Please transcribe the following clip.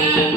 thank you